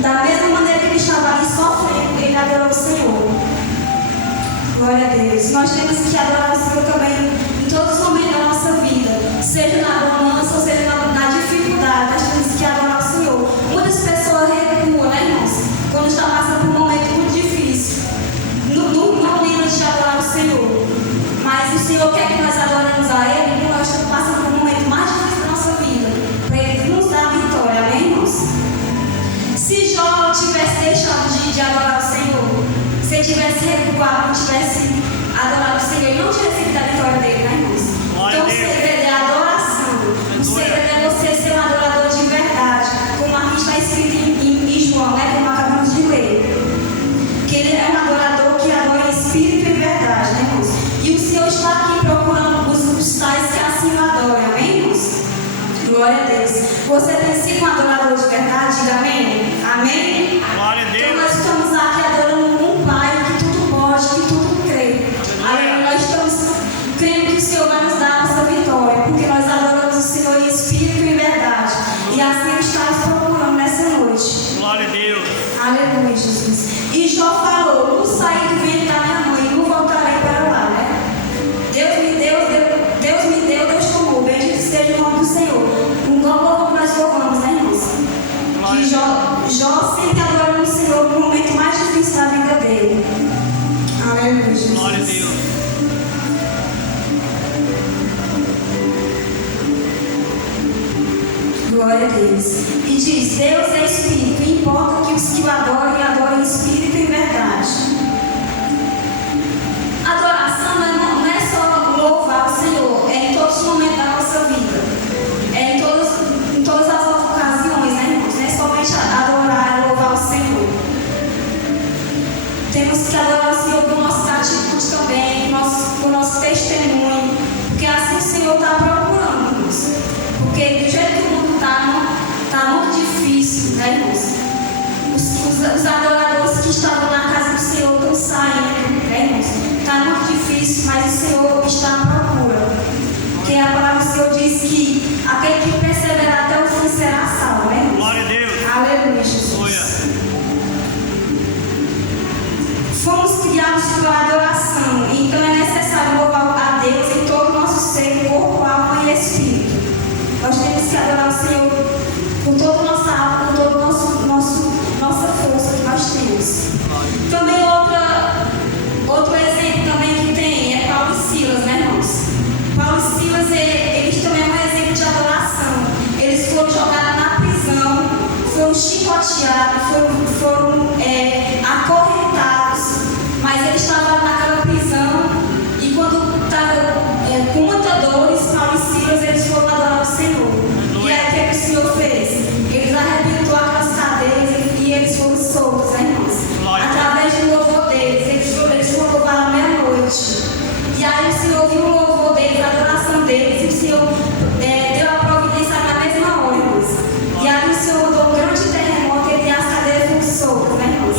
Da mesma maneira que ele estava ali sofrendo, ele adorou o Senhor. Glória a Deus. Nós temos que adorar o Senhor também em todos os momentos da nossa vida, seja na bonança ou seja na dificuldade. Nós temos que adorar o Senhor. Muitas pessoas recuam, né, irmãos? Quando está passando por um momento muito difícil, não lembram de adorar o Senhor. Mas o Senhor quer que nós adoremos a Ele quando nós estamos passando por um momento mais difícil da nossa vida, para Ele nos dar a vitória. Amém, irmãos? Se Jó tivesse deixado de adorar o Senhor, se ele tivesse recuado, não tivesse adorado o Senhor, ele não tivesse recebido a vitória dele, né, irmãos? Então o segredo é a adoração. O segredo é você ser um adorador de verdade, como aqui está escrito em João, né, como acabamos de ler. Que ele é um adorador que adora em espírito e verdade, né, irmãos? E o Senhor está aqui procurando os tais que assim o adoram, amém, irmãos? Glória a Deus. Você tem sido um adorador de verdade? Diga amém. Amém? Glória a Deus. Então nós estamos aqui adorando um Pai que tudo pode, que tudo crê. Amém? Nós estamos crendo que o Senhor vai nos dar a nossa vitória, porque nós adoramos o Senhor em espírito e em verdade. E assim estamos procurando nessa noite. Glória a Deus. Aleluia, Jesus. E Jó falou: não saí do ventre da minha mãe, não voltarei para lá, né? Deus me deu, Deus tomou. Bendito seja o nome do Senhor. Um louvor como nós louvamos, né, irmãos? Que Jó sempre adorando o Senhor no momento mais difícil da vida dele. Aleluia, Jesus. Glória a Deus. Glória a Deus. E diz: Deus é Espírito, e importa que os que o adorem em espírito e em verdade. Adoração não é só louvar o Senhor, é em todos os momentos da nossa vida, é em todas as ocasiões, né, irmãos? Não é somente adorar e louvar o Senhor. Temos que adorar o Senhor com nossas atitudes também, com o nosso testemunho, porque assim o Senhor está procurando, irmãos. Porque do jeito que o mundo está muito difícil, né, irmãos? Os adoradores que estavam na casa do Senhor estão saindo, né, irmãos? Está muito difícil, mas o Senhor está à procura. Porque a palavra do Senhor diz que aquele que perseverar até o fim será salvo, né, irmãos? Glória a Deus. Aleluia, Jesus. Fomos criados para adoração, então é necessário louvar a Deus em todo o nosso ser, corpo, alma e espírito. Nós temos que adorar o Senhor com toda a nossa alma, com toda a nossa força que nós temos. Também outro exemplo também que tem é Paulo e Silas, né, irmãos? Paulo e Silas, eles também é um exemplo de adoração. Eles foram jogados na prisão, foram chicoteados, foram acorrentados, mas eles estavam naquela prisão e quando estavam com muita dor, Paulo e Silas, eles foram adorar o Senhor. E aí o que o Senhor fez? Eles arrebentou aquelas cadeias e eles foram soltos, né, irmãos? Através do louvor deles, eles foram louvar à meia-noite. E aí o Senhor viu o louvor deles, a adoração deles, e o Senhor deu a providência na mesma hora, irmãos. E aí o Senhor mandou um grande terremoto e as cadeias foram soltas, né, irmãos?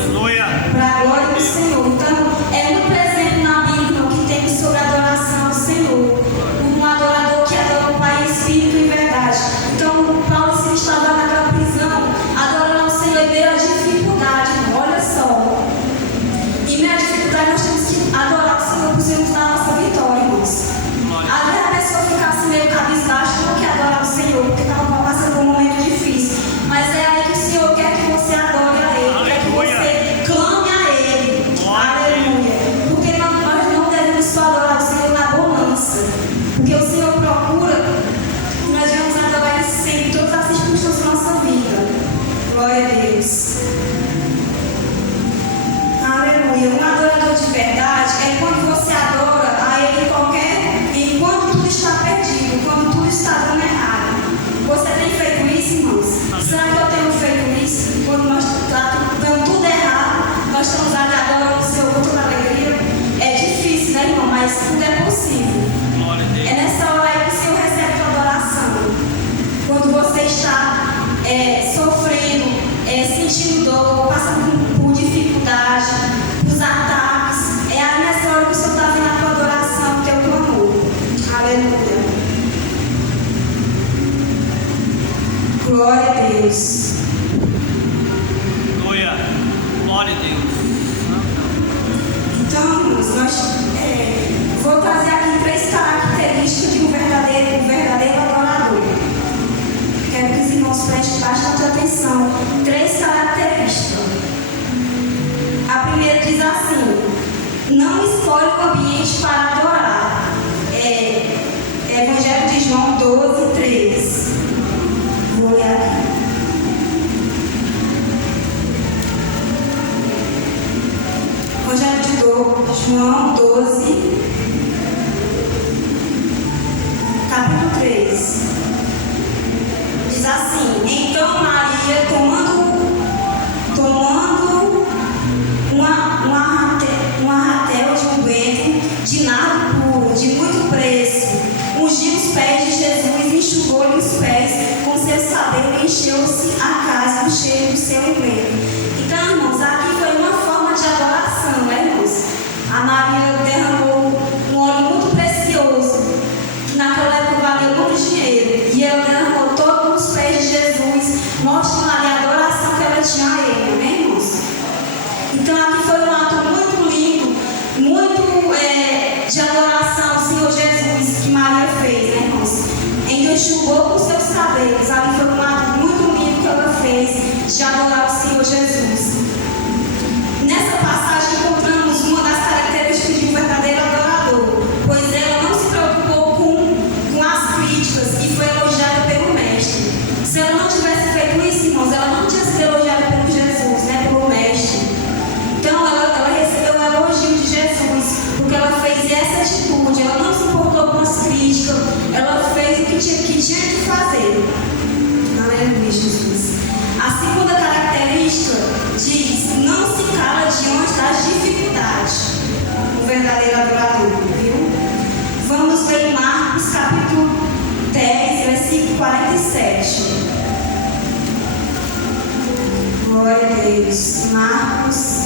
Para a glória do Senhor. Então, é muito presente na Bíblia, irmão, que tem sobre a adoração ao Senhor. Um adorador que adora o Pai em espírito e verdade. Então, Paulo se estava naquela prisão, adorando ao Senhor e veio a dificuldade, irmão. Olha só. E meio a dificuldade, nós temos que adorar o Senhor para o Senhor nos dar a nossa vitória, irmãos. Às vezes a pessoa fica assim meio cabisbaixo, não quer adorar o Senhor, porque estava passando por um momento difícil. Mas é aí que o Senhor quer que você adore a Ele, quer que você clame a Ele. Aleluia. Porque nós não devemos só adorar o Senhor na bonança, porque o Senhor procura que nós devemos adorar Ele sempre, em todas as circunstâncias da nossa vida. Glória a Deus. Aleluia. Um adorador de verdade é quando você adora a Ele enquanto tudo está perdido, quando tudo está dando errado. Você tem feito isso, irmãos? Será que eu tenho feito isso? Quando nós estamos dando tudo errado, nós estamos adorando o Senhor com toda alegria. É difícil, né, irmão? Mas tudo é possível. É nessa hora aí que o Senhor recebe a tua adoração. Quando você está sofrendo, sentindo diz assim: não escolhe o ambiente para adorar. Evangelho de João 12:3. Vou olhar aqui. Evangelho de João 12, capítulo 3. Diz assim: então Maria, tomando um arratel de unguento de nardo puro, de muito preço, ungiu os pés de Jesus e enxugou-lhe os pés com seus cabelos e encheu-se a casa do cheiro do seu unguento. Então, irmãos, aqui foi uma forma de adoração, né, irmãos? A Maria derramou um óleo muito precioso, que naquela época valia muito dinheiro, e ela derramou todos os pés de Jesus, mostrando ali a adoração que ela tinha a ele, né, irmãos? Então, aqui foi um ato muito lindo, muito de adoração ao Senhor Jesus que Maria fez, né, irmãos? Ainda enxugou com seus cabelos. Ali foi um ato muito lindo que ela fez de adorar o Senhor Jesus. Nessa passagem encontramos uma das características de um verdadeiro adorador, pois ela não se preocupou com as críticas e foi elogiada pelo Mestre. Se ela não tivesse feito isso, irmãos, ela não tinha sido elogiada pelo Jesus, né, pelo Mestre. Então ela recebeu o elogio de Jesus, porque ela fez essa atitude, ela não se importou com as críticas, ela fez o que tinha que fazer. Aleluia, Jesus. A segunda característica diz: não se cala diante das dificuldades. Um verdadeiro adorador, viu? Vamos ver em Marcos capítulo 10, versículo 47. Glória a Deus. Marcos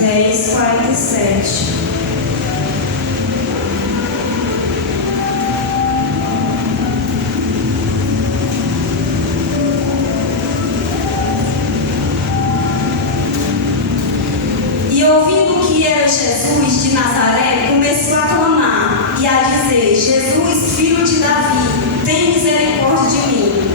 10, 47. E ouvindo que era Jesus de Nazaré, começou a clamar e a dizer: Jesus, filho de Davi, tem misericórdia de mim.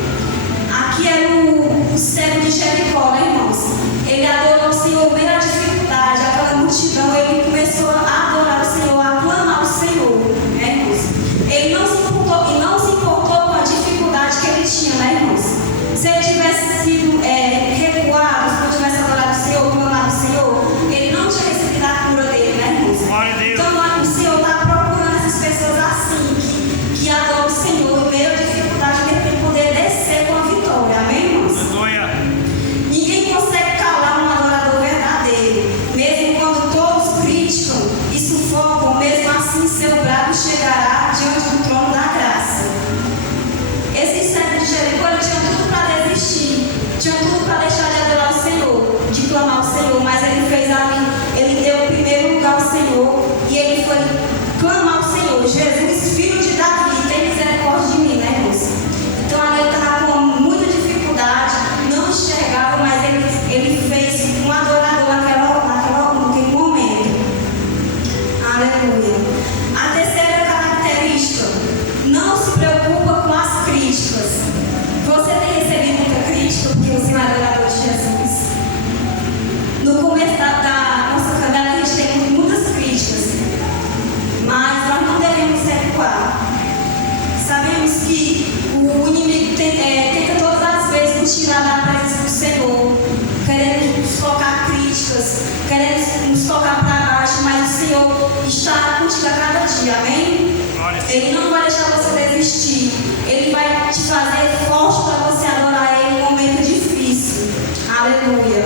Aqui era o cego de Jericó, né, irmãos? Ele adorou o Senhor bem na dificuldade, aquela multidão, ele começou a adorar o Senhor, a clamar o Senhor, né, irmãos? Ele não se importou com a dificuldade que ele tinha, né, irmãos? Se ele tivesse sido recuado, se não tivesse adorado o Senhor, clamado o Senhor, ele não tinha recebido a cura dele, né, irmãos? Então o Senhor está procurando essas pessoas assim, que adoram o Senhor, em meio à dificuldade, que ele tem poder descer com a vitória, amém, irmãos? Ninguém consegue calar um adorador verdadeiro, mesmo quando todos criticam e sufocam, mesmo assim seu brado chegará diante do trono da graça. Esse cego de Jericó, ele tinha tudo para desistir, tinha tudo para deixar de adorar o Senhor, de clamar o Senhor, mas ele fez ali, ele deu o primeiro lugar ao Senhor e ele foi clamar ao Senhor: Jesus, filho de Davi, tem misericórdia de mim, né, irmãos? Então ali ele estava com muita dificuldade, não enxergava, mas ele fez um adorador naquele momento. Aleluia. A terceira característica: não se preocupa com as críticas. Você tem recebido muita crítica porque você é um adorador de Jesus? No começo da nossa caminhada a gente tem muitas críticas, mas nós não devemos recuar. Sabemos que o inimigo tenta todas as vezes nos tirar da presença do Senhor, querendo nos colocar críticas, querendo nos colocar para baixo, mas o Senhor está contigo a cada dia, amém? Ele não vai deixar você desistir, Ele vai te fazer forte para você adorar Ele em um momento difícil. Aleluia.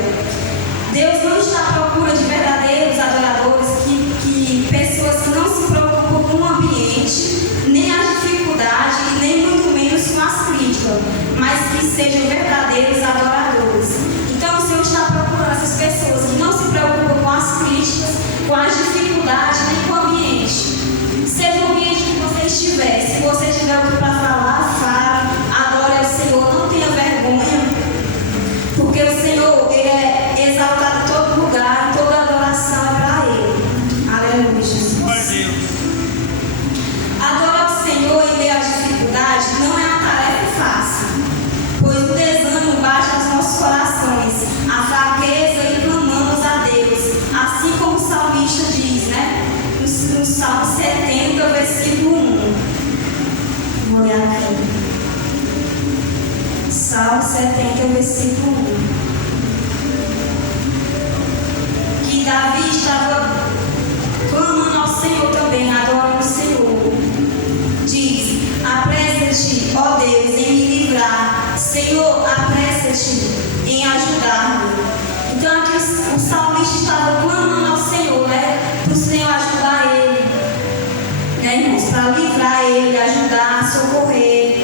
Deus não está à procura de verdadeiros adoradores, pessoas que não se preocupam com o ambiente, nem a dificuldade e nem muito menos com as críticas, mas que sejam verdadeiros adoradores. Então o Senhor está procurando essas pessoas que não se preocupam com as críticas, com as dificuldades, nem com o ambiente. Seja o ambiente que você estiver, se você tiver o que para falar, fale, adore ao Senhor, não tenha vergonha, porque o Senhor, Ele é exaltado em todo lugar, em toda adoração é para Ele. Aleluia, Jesus. Adorar o Senhor em meio à dificuldade não é uma tarefa fácil, pois o desânimo baixa aos nossos corações, a fraqueza e clamamos no Salmo 70, versículo 1. Vou ler aqui. Salmo 70, versículo 1. Que Davi estava clamando ao Senhor também, adorando o Senhor. Diz: apressa-te, ó Deus, em me livrar. Senhor, apressa-te em ajudar-me. Então aqui o salmista estava clamando ao Senhor, né? Para o Senhor ajudar ele, né, irmãos? Para livrar ele, ajudar, socorrer.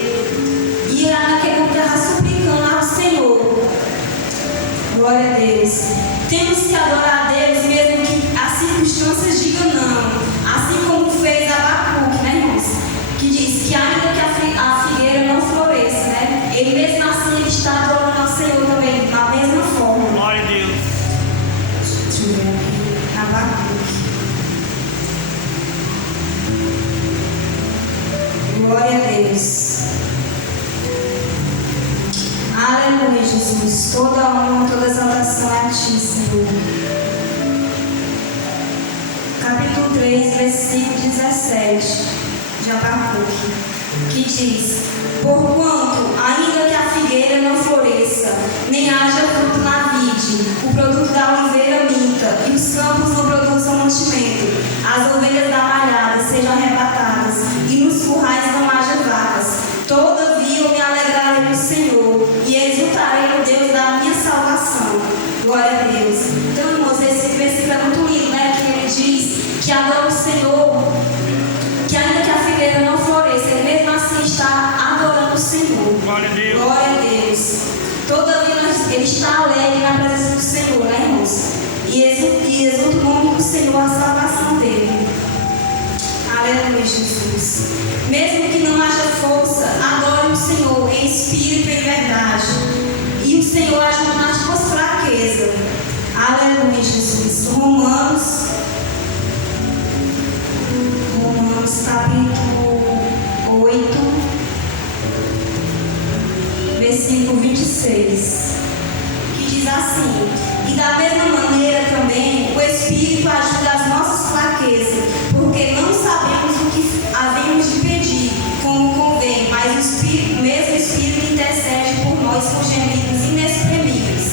E era naquele momento estava suplicando ao Senhor. Glória a Deus. Temos que adorar a Deus mesmo que as circunstâncias digam não. Assim como fez Abacuque, né, irmãos? Que diz que ainda que a figueira não floresça, né? Ele mesmo assim ele está adorando ao Senhor também, da mesma forma. Glória a Deus. Deixa eu ver aqui. Abacuque. Glória a Deus. Aleluia, Jesus. Toda honra, toda exaltação é a ti, Senhor. Capítulo 3, versículo 17 de Abacuque, que diz: porquanto, ainda que a figueira não floresça, nem haja fruto na vide, o produto da oliveira minta, e os campos não produzam mantimento, as ovelhas da malhada sejam arrebatadas, e nos currais não haja vacas, todavia eu me alegrarei no Senhor, e exultarei no Deus da minha salvação. Glória a Deus. Então, irmãos, esse versículo é muito lindo, né? Que ele diz que adora o Senhor, que ainda que a figueira não floresça, ele mesmo assim está adorando o Senhor. Glória a Deus. Glória a Deus. Todavia ele está alegre na presença do Senhor, né, irmãos? E exulta o nome do Senhor, a salvação dele. Aleluia, Jesus. Mesmo que não haja força, adore o Senhor em espírito e em verdade. E o Senhor ajuda nas tuas fraquezas. Aleluia, Jesus. Romanos capítulo 8, versículo 26, que diz assim: e da mesma maneira também o Espírito ajuda as nossas fraquezas, porque não sabemos o que havemos de pedir como convém, mas o mesmo Espírito intercede por nós com gemidos inexprimíveis.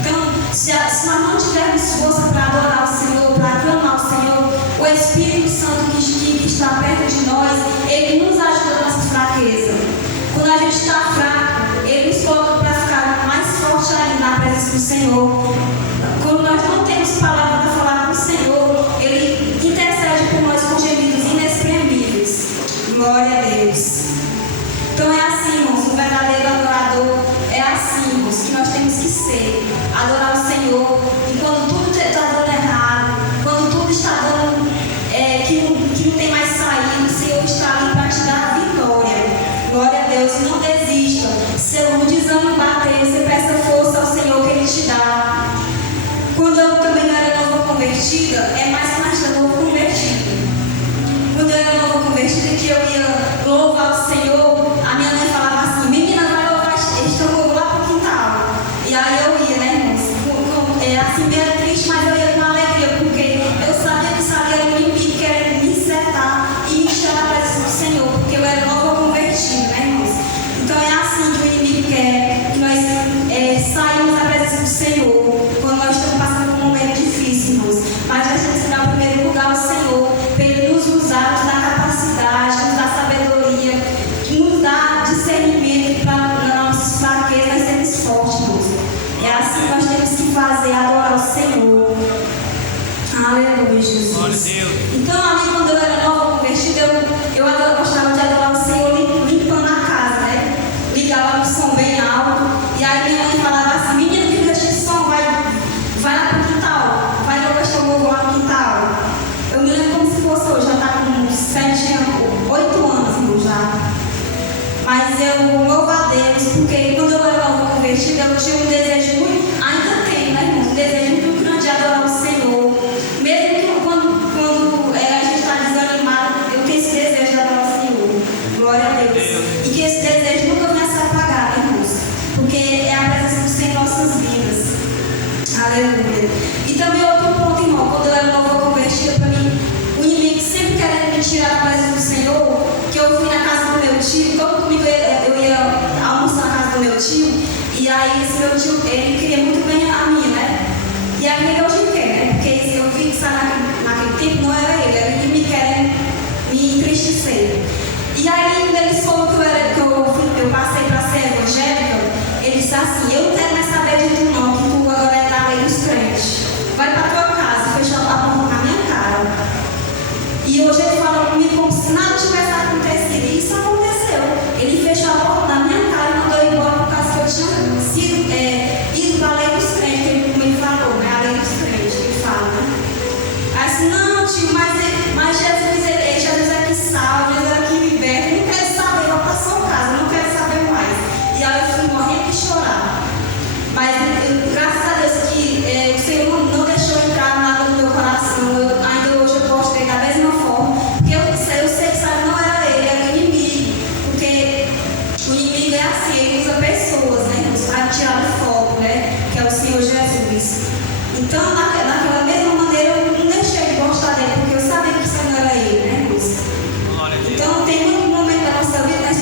Então, se nós não tivermos força para adorar o Senhor, para clamar ao Senhor, o Espírito Santo que está perto de nós, ele nos ajuda nas fraquezas. Quando a gente está fraco, ele nos coloca para ficar mais forte ainda na presença do Senhor. Quando nós não temos palavra para falar com o Senhor, ele intercede por nós com gemidos inexprimíveis. Glória a Deus. Então é assim, irmãos, o verdadeiro adorador é assim, irmãos, que nós temos que ser. Adorar o Senhor, e quando tudo está dando errado, quando tudo está dando que não tem mais saída, o Senhor está ali para te dar a vitória. Glória a Deus. Não desista. Se o desânimo bater, você peça força ao Senhor que Ele te dá. Quando eu também era nova convertida, é mais que nós novo convertido. Quando eu era nova convertida, que eu ia louvar o Senhor, a minha mãe falava assim: menina, vai louvar este louvor lá para o quintal. E aí eu ia, né, irmãos? Assim, meio triste, mas eu ia com alegria, porque eu sabia que isso ali era o inimigo querendo me insetar e me tirar da presença do Senhor, porque eu era nova convertida, né, irmãos? Então é assim que o inimigo quer, que nós saímos da presença do Senhor, quando nós estamos passando por um momento difícil, irmãos. Mas nós temos que dar o primeiro lugar ao Senhor, para Ele nos usar, nos dar capacidade, nos dar sabedoria, nos dar discernimento para nas nossas fraquezas nós sermos fortes, irmãos. É assim que nós temos que fazer, adorar o Senhor. Aleluia, Jesus. Então, ali, quando eu era nova convertida, eu gostava de adorar o Senhor limpando a casa, né? Ligava no som bem alto. E aí minha mãe falava assim: menina, que este som, vai lá pro quintal, vai louvar este louvor lá no quintal. Eu me lembro como se fosse hoje, já está com 7 anos, 8 anos, irmão, já. Mas eu louvo a Deus, porque quando eu era nova convertida, eu tinha um desejo muito, ainda tenho, né, irmão? Um desejo muito grande de adorar o Senhor. Mesmo que quando a gente está desanimado, eu tenho esse desejo de adorar o Senhor. Glória a Deus. E que esse desejo nunca venha se apagar, né, irmãos? Porque é a presença do Senhor em nossas vidas. Aleluia. E também outro ponto, irmão, quando eu era nova convertida, para mim, o inimigo sempre E aí esse meu tio, ele queria muito bem a mim, né? E aí ele hoje quer, né? Porque eu vi que naquele tempo não era ele me querendo me entristecer. E aí quando eles falaram que eu passei para ser evangélica, ele disse assim, eu não quero mais saber de tu não, que tu agora é da lei dos crentes. Vai para tua casa, fechou a porta na minha cara. E hoje ele falou comigo como se nada tivesse acontecido. E isso aconteceu. Ele fechou a porta na minha cara e mandou eu embora por causa que eu tinha sido ido para a lei dos crentes, como ele falou, né? A lei dos crentes, que ele fala, né? Aí disse, não, tio, mas Jesus é que salva, Jesus é que liberta. Eu não quero saber, vou para sua casa, não quero saber mais. E aí eu fui morrendo de chorar. Mas graças a Deus que o Senhor não deixou entrar nada no meu coração. Ainda hoje eu gosto dele da mesma forma. Porque eu sei que sabe, não era ele, era o inimigo. Porque o inimigo é assim, ele usa pessoas, né? Para tirar do foco, né? Que é o Senhor Jesus. Então, naquela mesma maneira, eu não deixei de gostar dele, porque eu sabia que isso não era ele, né, irmãos? Então, tem muito momento da nossa vida, nós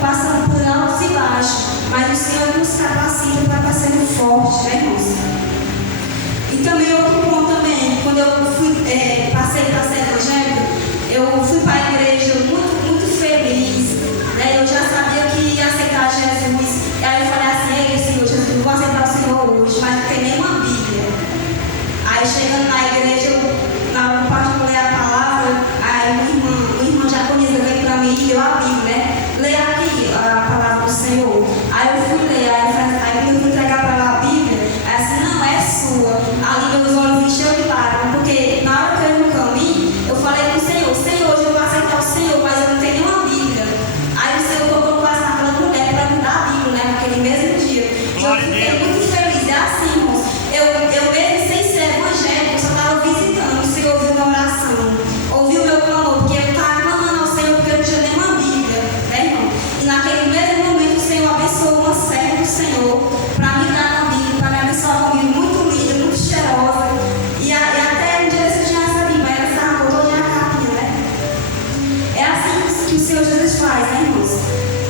passando por altos e baixos. Mas o Senhor nos capacita para estar sendo forte, né, irmãos? E também outro ponto também, quando eu passei para ser evangélica, eu fui para a igreja muito, muito feliz, né? Eu já sabia que ia aceitar Jesus. E aí eu falei assim, ei, Senhor, Jesus, eu vou aceitar o Senhor hoje, mas não tem nenhuma Bíblia. Aí chegando na igreja, na parte de ler a palavra, aí o irmão japonesa veio para mim e deu a Bíblia, né? Leia aqui a palavra do Senhor. Aí eu fui ler, aí eu fui entregar para ela a Bíblia, aí assim, não, é sua. Ali meus olhos encheram de lágrimas, porque na hora que eu ia no caminho, eu falei com o Senhor, hoje eu vou aceitar o Senhor, mas eu não tenho nenhuma Bíblia. Aí o Senhor colocou naquela mulher para me dar a Bíblia, né, naquele mesmo dia. E eu fiquei muito feliz, é assim, irmãos, eu mesmo sem ser evangélico, só estava visitando, o Senhor ouviu minha oração, ouviu meu clamor, porque eu estava clamando ao Senhor, porque eu não tinha nenhuma Bíblia, né, irmão? E naquele mesmo momento o Senhor abençoou uma serva do Senhor para me dar uma Bíblia, para me abençoar uma Bíblia muito linda, muito cheirosa. E até um dia você tinha essa Bíblia, ela se arrancou toda a capinha, né? É assim que o Senhor Jesus faz, né, irmãos?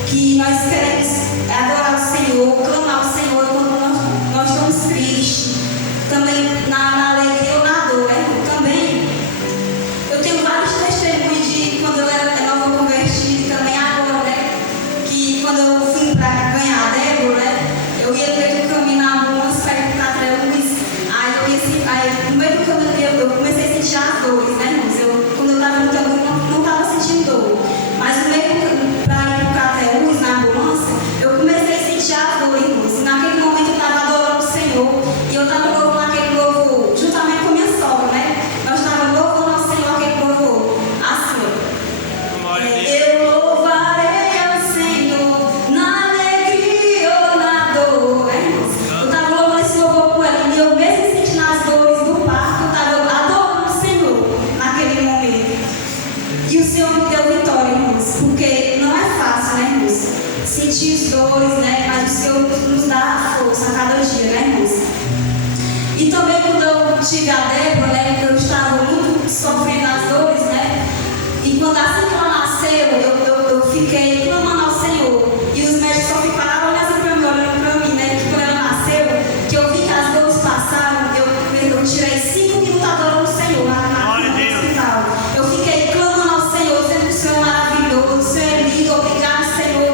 Que nós queremos adorar o Senhor, clamar o Senhor quando nós estamos tristes, também na alegria ou na dor, né? Também eu tenho vários testemunhos de quando eu era nova convertida, também agora, né? Que quando eu fui para ganhar a Débora, né? Eu ia no meio do caminho na ambulância para ir para a luz. Aí no meio do caminho eu comecei a sentir as dores, né, irmãos? Quando eu estava no caminho não estava sentindo dor. Mas no meio do caminho para ir para a luz na ambulância, eu comecei a sentir as dores, irmãos. E naquele momento eu estava adorando o Senhor. E eu estava louvando aquele louvor, juntamente com a minha sogra, né? Nós estávamos louvando ao Senhor aquele louvor. Assim, eu louvarei ao Senhor na alegria ou na dor, né, irmãos? Eu estava louvando esse louvor com ele. E eu mesmo sentindo as dores do parto, eu estava adorando o Senhor naquele momento. E o Senhor me deu vitória, irmãos, porque não é fácil, né, irmãos? Sentir as dores, né? Mas o Senhor nos dá força a cada dia, né, irmãos? E também quando eu tive a Débora, né, eu estava muito sofrendo as dores, né? E quando assim que ela nasceu, eu fiquei clamando ao Senhor. E os médicos só ficaram olhando para mim, né? Que quando ela nasceu, que eu vi que as dores passaram, eu tirei 5 minutos adorando o Senhor no hospital. Eu fiquei clamando ao Senhor, dizendo que o Senhor é maravilhoso, o Senhor é lindo, obrigado, Senhor,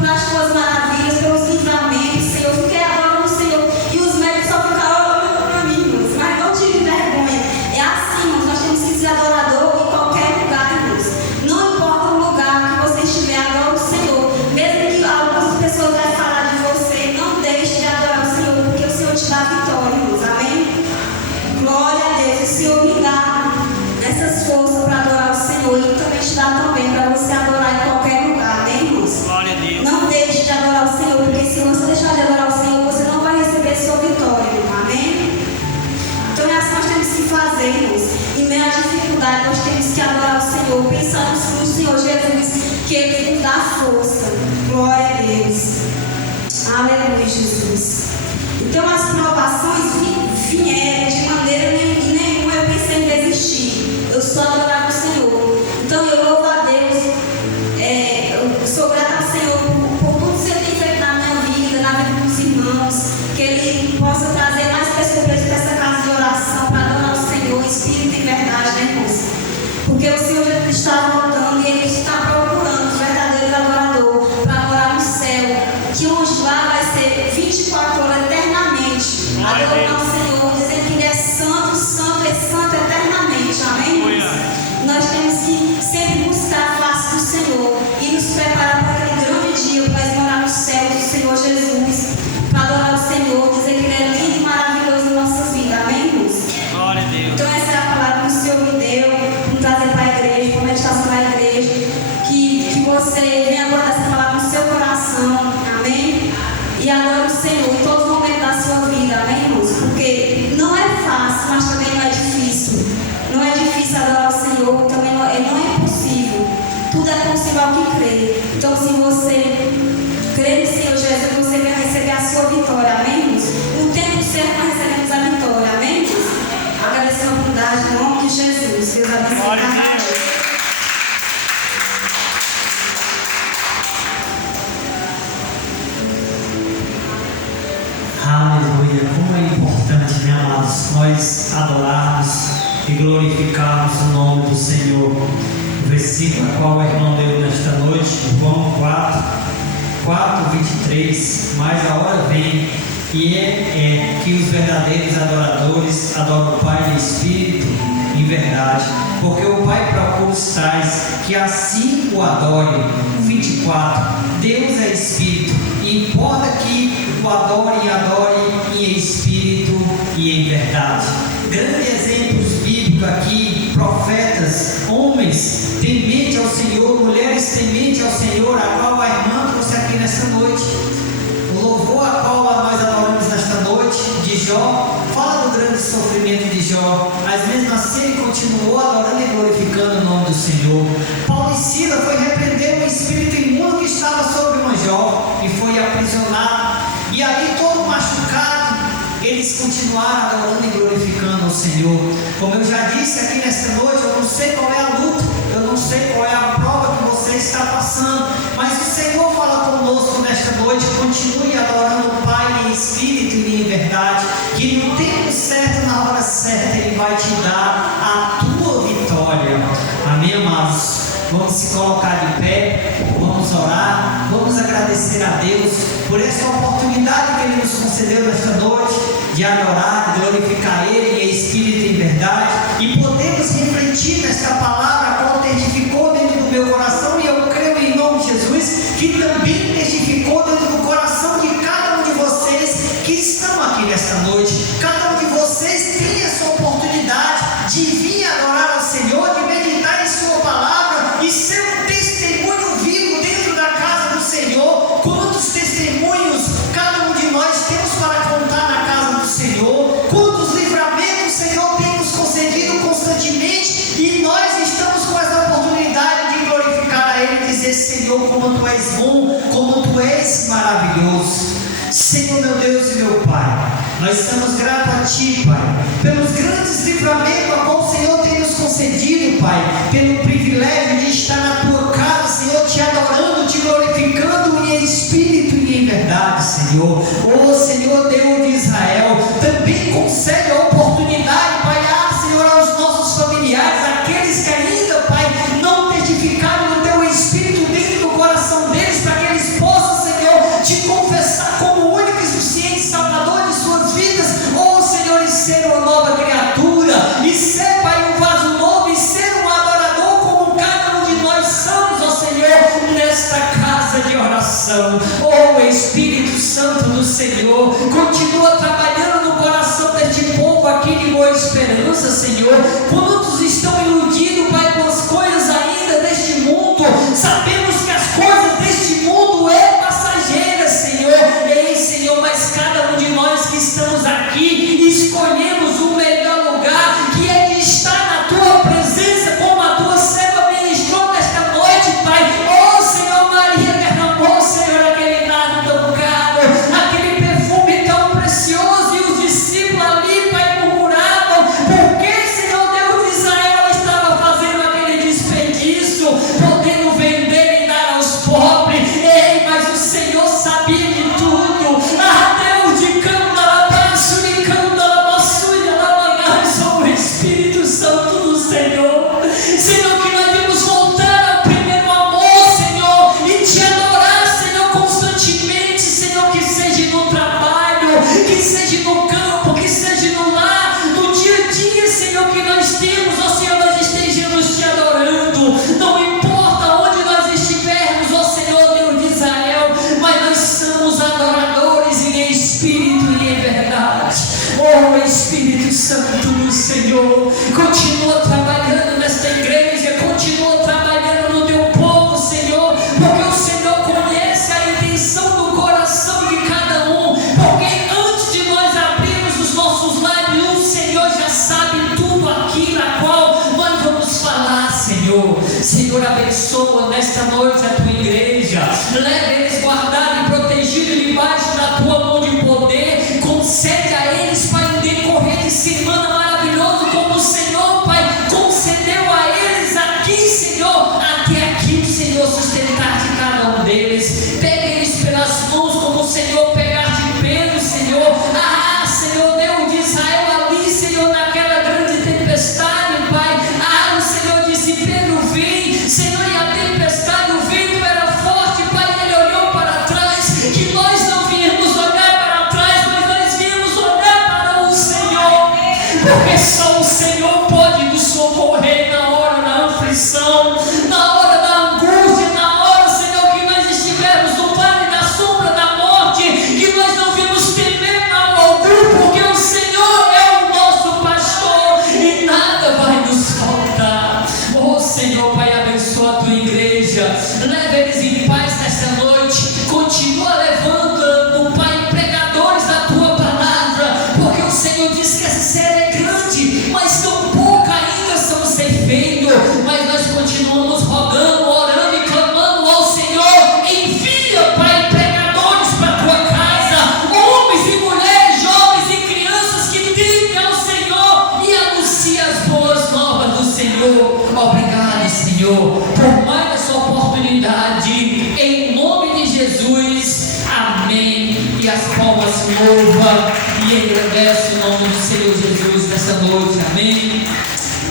pelas tuas maravilhas, pelos livramentos, Senhor. Eu fiquei adorando o Senhor. E os médicos só ficaram olhando para mim, irmãos. Mas não tive vergonha. É assim, irmãos, nós temos que ser adorador em qualquer lugar, irmãos. Não importa o lugar que você estiver, adora o Senhor. Mesmo que algumas pessoas vão falar de você, não deixe de adorar o Senhor, porque o Senhor te dá vitória, irmãos. Amém? Glória a Deus. O Senhor me dá essas forças para adorar o Senhor e também te dá também para você adorar em qualquer lugar, amém, irmãos? Glória a Deus. Não deixe de adorar o Senhor, porque se você deixar de adorar o Senhor, você não vai receber sua vitória, irmão, amém? Então é assim que nós temos que fazer, irmãos. Em meio à dificuldade, nós temos que adorar o Senhor, pensando no Senhor Jesus, que Ele nos dá força. Glória a Deus. Aleluia, Jesus. Então as provações vieram de maneira nenhuma eu pensei em desistir. Eu só adorava o Senhor. Então eu louvo a Deus. Eu sou grata ao Senhor por tudo que Ele tem feito na minha vida, na vida dos irmãos. Ele possa trazer mais pessoas para essa casa de oração, para adorar o Senhor, em espírito e verdade, né, moça? Porque o Senhor já está voltando e Ele está procurando os verdadeiros adoradores para adorar no céu, que onde lá vai ser 24 horas eternamente, adorando o Senhor, dizendo que Ele é santo, santo, é santo eternamente, amém, moça? Nós temos que sempre buscar a face do Senhor e nos preparar para aquele grande dia que vai morar no céu do Senhor Jesus, para adorar o Senhor, dizer que Ele é lindo e maravilhoso em nossas vidas, amém, moça? Glória a Deus. Então essa é a palavra que o Senhor me deu, para trazer para a igreja, para a meditação da igreja, que você venha guardar essa palavra no seu coração, amém? E adore o Senhor em todos os momentos da sua vida, amém, moça? Porque não é fácil, mas também não é difícil. Não é difícil adorar o Senhor, também não é impossível. Tudo é possível ao que crê. Então, se você crê no Senhor Jesus, você vai receber a sua vitória, amém, moça? No tempo certo, nós recebemos a vitória, amém, moça? Agradeço a oportunidade, em nome de Jesus. Deus abençoe. Glória a Deus. Aleluia, como é importante, né, amados, nós adorarmos e glorificarmos o nome do Senhor. O versículo a qual o irmão leu nesta noite, João 4:23, mas a hora vem e é que os verdadeiros adoradores adoram o Pai em espírito e em verdade, porque o Pai procura os tais que assim o adorem. 24, Deus é espírito e importa que o adorem em espírito e em verdade. Grandes exemplos bíblicos aqui, profetas, homens temente ao Senhor, mulheres temente ao Senhor, a qual a irmã trouxe aqui nesta noite. O louvor a qual nós adoramos nesta noite, de Jó, fala do grande sofrimento de Jó, mas mesmo assim ele continuou adorando e glorificando o nome do Senhor. Paulo e Silas foi repreender um espírito imundo que estava sobre uma Jó e foi aprisionado, e ali todo machucado, eles continuaram adorando e glorificando ao Senhor. Como eu já disse aqui nesta noite, eu não sei qual é a luta, eu não sei qual é a prova que você está passando, mas o Senhor fala conosco nesta noite: continue adorando o Pai em espírito e em verdade, que no tempo certo, na hora certa, Ele vai te dar a tua vitória. Amém, amados? Vamos se colocar de pé, vamos orar, vamos agradecer a Deus por essa oportunidade que Ele nos concedeu nesta noite, de adorar, de glorificar Ele em espírito e em verdade, e podemos refletir nesta palavra, a qual testificou dentro do meu coração, e eu creio em nome de Jesus, que também testificou dentro do coração de cada um de vocês que estão aqui nesta noite. Cada um de vocês tem essa oportunidade de vir adorar ao Senhor, de meditar em Sua palavra e ser um testemunho vivo dentro da casa do Senhor. Quantos testemunhos cada um de nós temos para contar na casa do Senhor? Quantos livramentos o Senhor tem nos concedido constantemente, e nós estamos com essa oportunidade de glorificar a Ele e dizer: Senhor, como Tu és bom, como Tu és maravilhoso. Senhor, meu Deus e meu Pai, nós estamos gratos a Ti, Pai, pelos grandes livramentos a qual o Senhor tem nos concedido, Pai, pelo privilégio de estar na Tua casa, Senhor, Te adorando, Te glorificando em espírito e em verdade, Senhor. Oh, Senhor Deus de Israel, também concede a oportunidade, Pai, Senhor, aos nossos familiares, aqueles que ainda, Pai, não testificaram no Teu Espírito dentro do coração deles, para que eles possam, Senhor, Te confessar como o único e suficiente Salvador de suas vidas. Oh, Senhor, e ser uma nova criatura, e ser, Pai, um vaso novo, e ser um adorador como cada um de nós somos, ó Senhor, nesta casa de oração. Oh, Espírito Santo do Senhor, continua trabalhando no coração deste povo aqui de Boa Esperança, Senhor. Quantos estão iludidos, Pai, com as coisas ainda deste mundo? Sabemos que as coisas deste mundo é passageira, Senhor. Ei, Senhor, mas cada um de nós que estamos aqui escolhemos o melhor lugar, que é de estar na Tua presença, como a Tua serva ministrou nesta noite, Pai. Oh, Senhor, Maria derramou, Senhor, aquele nada tão caro, aquele perfume tão precioso, e os discípulos ali, Pai, murmuravam, porque, Senhor Deus de Israel, estava fazendo Oh Espírito Santo do Senhor, continua trabalhando nesta igreja, continua trabalhando no teu povo, Senhor, porque o Senhor conhece a intenção do coração de cada um, porque antes de nós abrirmos os nossos lábios, o Senhor já sabe tudo aquilo a qual nós vamos falar, Senhor. Senhor, abençoa nesta noite a tua igreja, leva eles guardados e protegidos debaixo da tua mão de poder, concede a eles, Pai, um decorrer de semana maravilhoso, como o Senhor, Pai, concedeu a eles aqui, Senhor, até aqui o Senhor sustentar de cada um deles, pega eles pelas mãos, como o Senhor pegar de Pedro, Senhor, Senhor, Deus de Israel ali, Senhor, naquela grande tempestade, Pai, o Senhor disse, Pedro, vem, Senhor, e a tempestade, o vento era forte, Pai, ele olhou para trás, que nós não viemos olhar para trás, mas nós viemos olhar para o Senhor, porque só o Senhor pode nos socorrer na hora da aflição, na hora da angústia, na hora, Senhor, que nós estivermos no vale da sombra da morte, que nós não vimos temer mal algum, porque o Senhor é o nosso pastor e nada vai nos faltar. Oh Senhor, Pai, abençoa a tua igreja, leva eles em paz nesta noite, continua levando, Pai, pregadores da tua palavra, porque o Senhor diz que essa série é grande, mas tão pouca ainda são ser feito, mas nós continuamos rogando, orando e clamando ao Senhor, envia, Pai, pregadores para a tua casa, homens e mulheres, jovens e crianças que temem ao Senhor e anunciem as boas novas do Senhor. Obrigado, Senhor, por mais essa oportunidade, em nome de Jesus, amém. E as palmas louvam e agradece o nome do Senhor Jesus nesta noite, amém.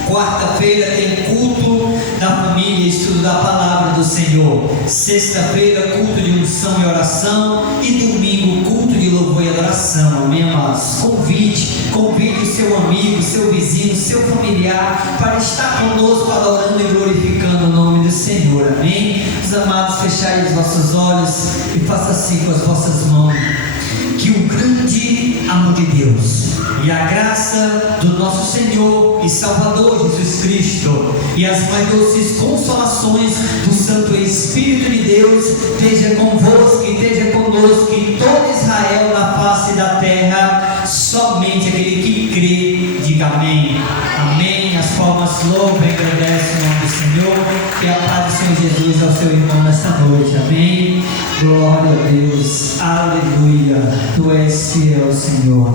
Quarta-feira tem culto da família, estudo da palavra do Senhor. Sexta-feira, culto de unção e oração. E domingo, culto de louvor e adoração. Amém, amados? Convide o seu amigo, seu vizinho, seu familiar para estar conosco adorando e glorificando o nome do Senhor. Amém? Os amados, fechai os vossos olhos e faça assim com as vossas mãos. Que o grande amor de Deus e a graça do nosso Senhor e Salvador Jesus Cristo e as mais doces consolações do Santo Espírito de Deus esteja convosco e esteja conosco e todo Israel na face da terra, somente aquele que crê, diga amém. Amém. As palmas louvam e agradecem o nome do Senhor, e a paz do Senhor Jesus ao seu irmão nesta noite. Amém. Glória a Deus. Aleluia. Tu és fiel, Senhor.